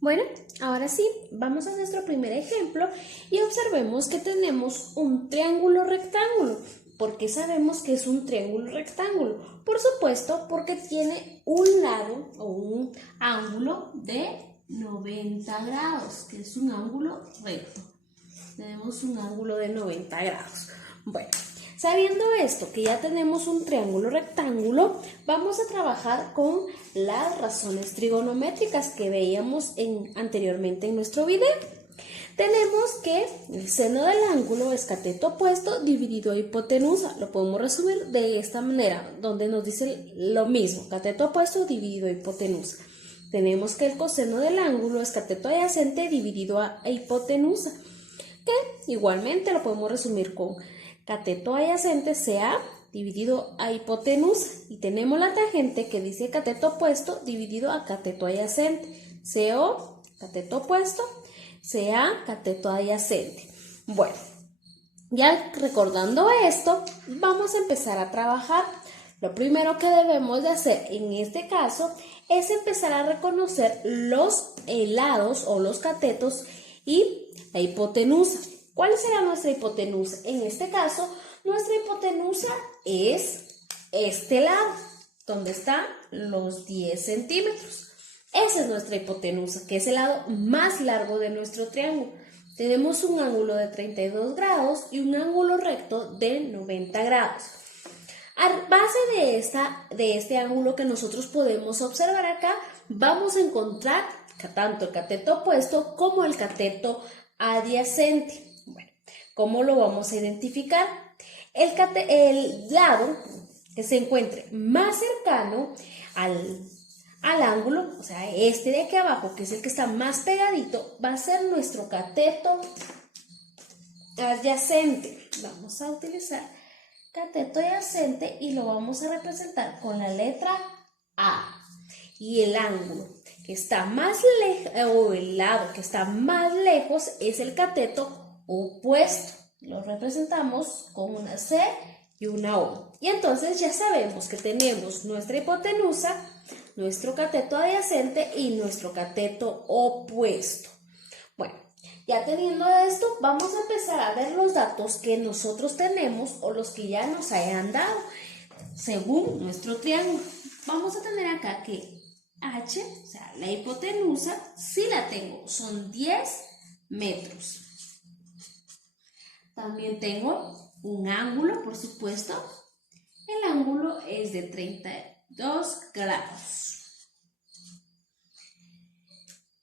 Bueno, ahora sí, vamos a nuestro primer ejemplo y observemos que tenemos un triángulo rectángulo. ¿Por qué sabemos que es un triángulo rectángulo? Por supuesto, porque tiene un lado o un ángulo de 90 grados, que es un ángulo recto. Tenemos un ángulo de 90 grados. Bueno, sabiendo esto, que ya tenemos un triángulo rectángulo, vamos a trabajar con las razones trigonométricas que veíamos anteriormente en nuestro video. Tenemos que el seno del ángulo es cateto opuesto dividido a hipotenusa. Lo podemos resumir de esta manera, donde nos dice lo mismo, cateto opuesto dividido a hipotenusa. Tenemos que el coseno del ángulo es cateto adyacente dividido a hipotenusa, que igualmente lo podemos resumir con cateto adyacente CA dividido a hipotenusa, y tenemos la tangente que dice cateto opuesto dividido a cateto adyacente, CO cateto opuesto, CA cateto adyacente. Bueno, ya recordando esto, vamos a empezar a trabajar. Lo primero que debemos de hacer en este caso es empezar a reconocer los lados o los catetos y la hipotenusa. ¿Cuál será nuestra hipotenusa? En este caso, nuestra hipotenusa es este lado, donde están los 10 centímetros. Esa es nuestra hipotenusa, que es el lado más largo de nuestro triángulo. Tenemos un ángulo de 32 grados y un ángulo recto de 90 grados. A base de este ángulo que nosotros podemos observar acá, vamos a encontrar tanto el cateto opuesto como el cateto adyacente. Bueno, ¿cómo lo vamos a identificar? El lado que se encuentre más cercano al ángulo, o sea, este de aquí abajo, que es el que está más pegadito, va a ser nuestro cateto adyacente. Vamos a utilizar cateto adyacente y lo vamos a representar con la letra A. Y el ángulo que está más lejos, o el lado que está más lejos, es el cateto opuesto. Lo representamos con una C y una O. Y entonces ya sabemos que tenemos nuestra hipotenusa, nuestro cateto adyacente y nuestro cateto opuesto. Bueno, ya teniendo esto, vamos a empezar a ver los datos que nosotros tenemos o los que ya nos hayan dado según nuestro triángulo. Vamos a tener acá que H, o sea, la hipotenusa, sí la tengo, son 10 metros. También tengo un ángulo, por supuesto. El ángulo es de 32 grados.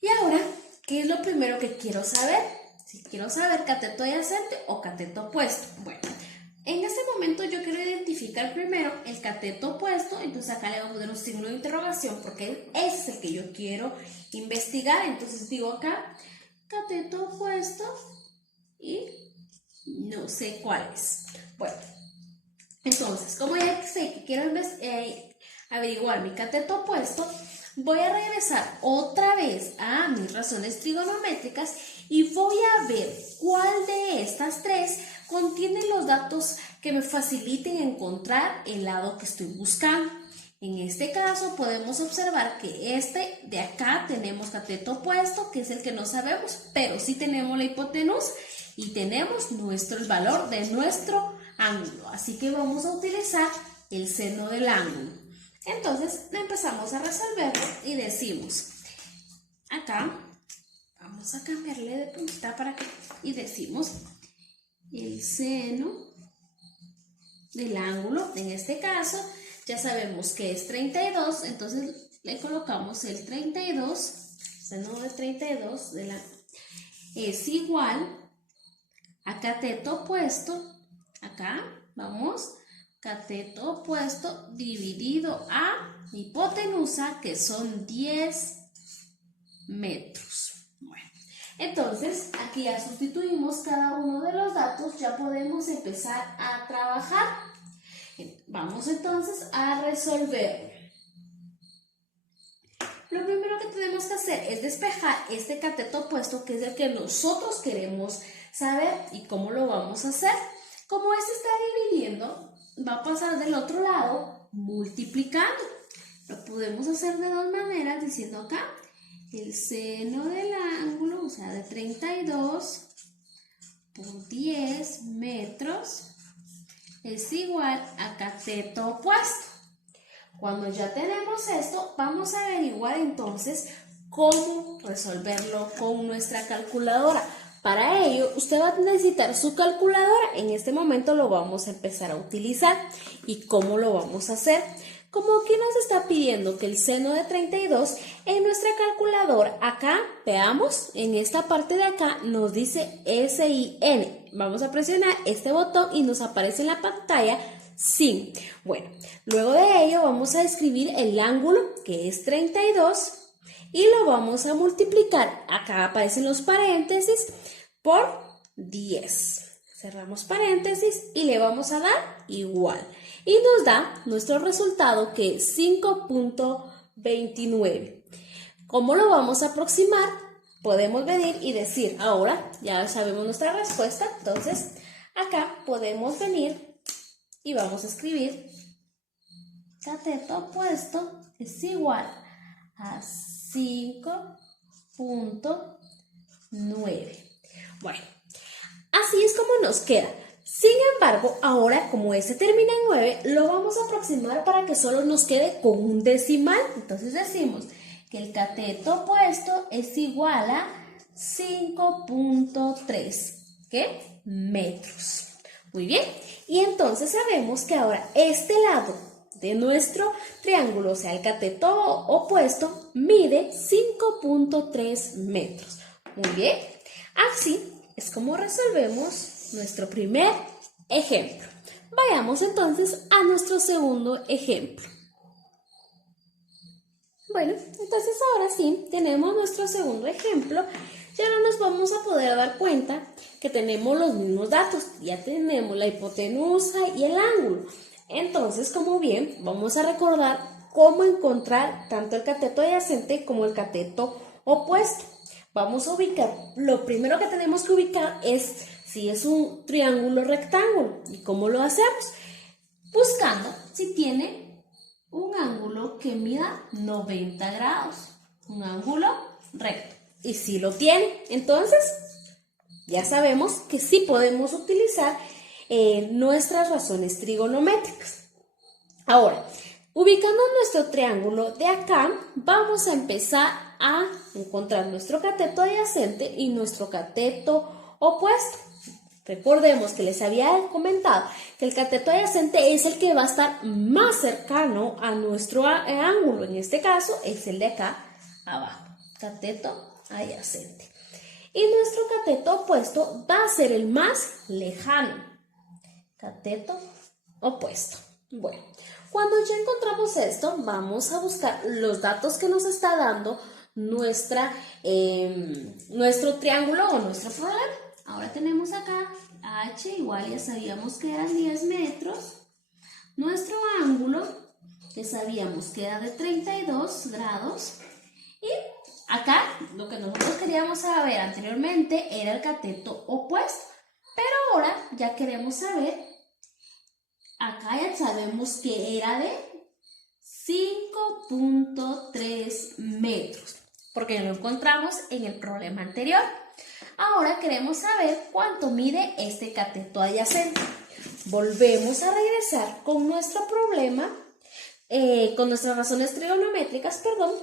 Y ahora, ¿qué es lo primero que quiero saber? Si quiero saber cateto adyacente o cateto opuesto. Bueno, en este momento yo quiero identificar primero el cateto opuesto, entonces acá le voy a poner un signo de interrogación porque ese es el que yo quiero investigar. Entonces digo acá, cateto opuesto y no sé cuál es. Bueno, entonces, como ya sé que quiero averiguar mi cateto opuesto, voy a regresar otra vez a mis razones trigonométricas y voy a ver cuál de estas tres contiene los datos que me faciliten encontrar el lado que estoy buscando. En este caso podemos observar que este de acá tenemos cateto opuesto, que es el que no sabemos, pero sí tenemos la hipotenusa y tenemos el valor de nuestro ángulo. Así que vamos a utilizar el seno del ángulo. Entonces empezamos a resolverlo y decimos, acá vamos a cambiarle de puntita para que, y decimos el seno del ángulo, en este caso ya sabemos que es 32, entonces le colocamos el 32, seno de 32 es igual a cateto opuesto, acá vamos, cateto opuesto dividido a hipotenusa, que son 10 metros. Bueno, entonces aquí ya sustituimos cada uno de los datos, ya podemos empezar a trabajar. Vamos entonces a resolver. Lo primero que tenemos que hacer es despejar este cateto opuesto, que es el que nosotros queremos saber. ¿Y cómo lo vamos a hacer? Como este está dividiendo, va a pasar del otro lado multiplicando. Lo podemos hacer de dos maneras, diciendo acá el seno del ángulo, o sea, de 32 por 10 metros es igual a cateto opuesto. Cuando ya tenemos esto, vamos a averiguar entonces cómo resolverlo con nuestra calculadora. Para ello, usted va a necesitar su calculadora. En este momento lo vamos a empezar a utilizar. ¿Y cómo lo vamos a hacer? Como aquí nos está pidiendo que el seno de 32, en nuestra calculadora, acá, veamos, en esta parte de acá nos dice SIN. Vamos a presionar este botón y nos aparece en la pantalla sin. Bueno, luego de ello vamos a escribir el ángulo, que es 32, y lo vamos a multiplicar. Acá aparecen los paréntesis por 10. Cerramos paréntesis y le vamos a dar igual. Y nos da nuestro resultado, que es 5.29. ¿Cómo lo vamos a aproximar? Podemos venir y decir, ahora ya sabemos nuestra respuesta, entonces acá podemos venir y vamos a escribir cateto opuesto es igual a 5.9. Bueno, así es como nos queda. Sin embargo, ahora como este termina en 9, lo vamos a aproximar para que solo nos quede con un decimal. Entonces decimos que el cateto opuesto es igual a 5.3 ¿qué? Metros. Muy bien, y entonces sabemos que ahora este lado de nuestro triángulo, o sea, el cateto opuesto, mide 5.3 metros. Muy bien, así es como resolvemos nuestro primer ejemplo. Vayamos entonces a nuestro segundo ejemplo. Bueno, entonces ahora sí, tenemos nuestro segundo ejemplo. Ya no nos vamos a poder dar cuenta que tenemos los mismos datos. Ya tenemos la hipotenusa y el ángulo. Entonces, como bien, vamos a recordar cómo encontrar tanto el cateto adyacente como el cateto opuesto. Vamos a ubicar, lo primero que tenemos que ubicar es si es un triángulo rectángulo. ¿Y cómo lo hacemos? Buscando si tiene un ángulo que mida 90 grados, un ángulo recto. Y si lo tiene, entonces ya sabemos que sí podemos utilizar nuestras razones trigonométricas. Ahora, ubicando nuestro triángulo de acá, vamos a empezar a encontrar nuestro cateto adyacente y nuestro cateto opuesto. Recordemos que les había comentado que el cateto adyacente es el que va a estar más cercano a nuestro ángulo. En este caso es el de acá abajo, cateto adyacente. Y nuestro cateto opuesto va a ser el más lejano, cateto opuesto. Bueno, cuando ya encontramos esto, vamos a buscar los datos que nos está dando nuestro triángulo o nuestro problema. Ahora tenemos acá h igual, ya sabíamos que eran 10 metros. Nuestro ángulo, que sabíamos que era de 32 grados. Y acá lo que nosotros queríamos saber anteriormente era el cateto opuesto. Pero ahora ya queremos saber, acá ya sabemos que era de 5.3 metros. Porque lo encontramos en el problema anterior. Ahora queremos saber cuánto mide este cateto adyacente. Volvemos a regresar con nuestro problema, con nuestras razones trigonométricas, perdón,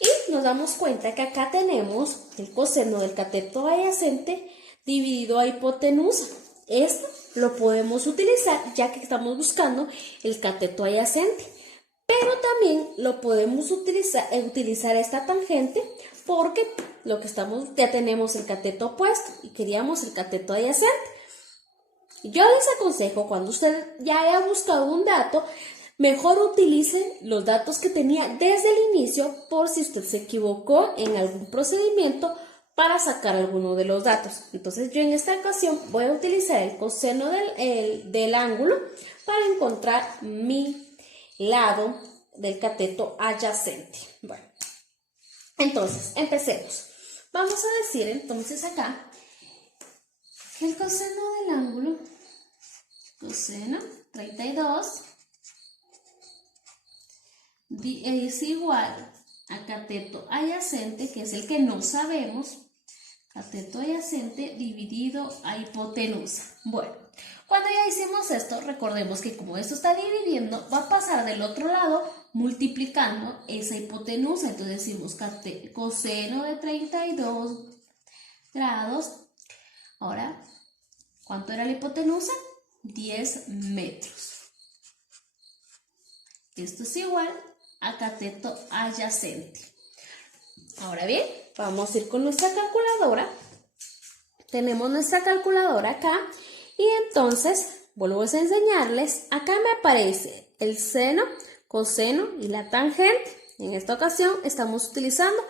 y nos damos cuenta que acá tenemos el coseno del cateto adyacente dividido a hipotenusa. Esto lo podemos utilizar ya que estamos buscando el cateto adyacente. Pero también lo podemos utilizar esta tangente porque ya tenemos el cateto opuesto y queríamos el cateto adyacente. Yo les aconsejo, cuando usted ya haya buscado un dato, mejor utilice los datos que tenía desde el inicio por si usted se equivocó en algún procedimiento para sacar alguno de los datos. Entonces yo en esta ocasión voy a utilizar el coseno del ángulo para encontrar mi lado del cateto adyacente. Bueno, entonces empecemos. Vamos a decir entonces acá que el coseno del ángulo, coseno 32, es igual a cateto adyacente, que es el que no sabemos, cateto adyacente dividido a hipotenusa. Bueno, cuando ya hicimos esto, recordemos que como esto está dividiendo, va a pasar del otro lado multiplicando esa hipotenusa. Entonces decimos coseno de 32 grados. Ahora, ¿cuánto era la hipotenusa? 10 metros. Esto es igual a cateto adyacente. Ahora bien, vamos a ir con nuestra calculadora. Tenemos nuestra calculadora acá y entonces vuelvo a enseñarles. Acá me aparece el seno, coseno y la tangente. En esta ocasión estamos utilizando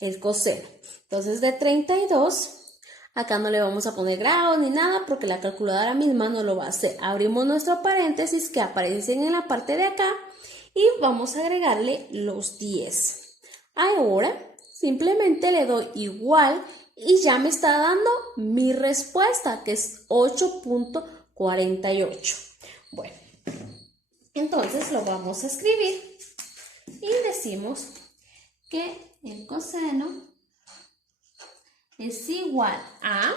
el coseno. Entonces de 32, acá no le vamos a poner grados ni nada porque la calculadora misma no lo va a hacer. Abrimos nuestro paréntesis que aparecen en la parte de acá y vamos a agregarle los 10. Ahora simplemente le doy igual y ya me está dando mi respuesta, que es 8.48. Bueno, entonces lo vamos a escribir y decimos que el coseno es igual a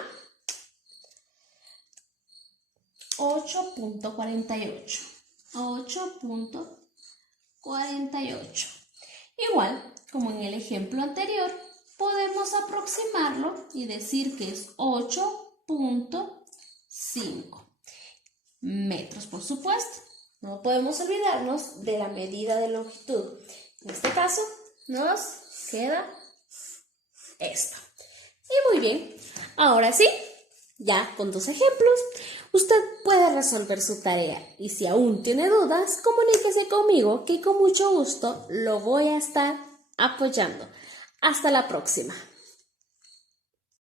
8.48. 8.48. Igual, como en el ejemplo anterior, podemos aproximarlo y decir que es 8.5 metros, por supuesto. No podemos olvidarnos de la medida de longitud. En este caso, nos queda esto. Y muy bien, ahora sí, ya con 2 ejemplos, usted puede resolver su tarea. Y si aún tiene dudas, comuníquese conmigo que con mucho gusto lo voy a estar apoyando. Hasta la próxima.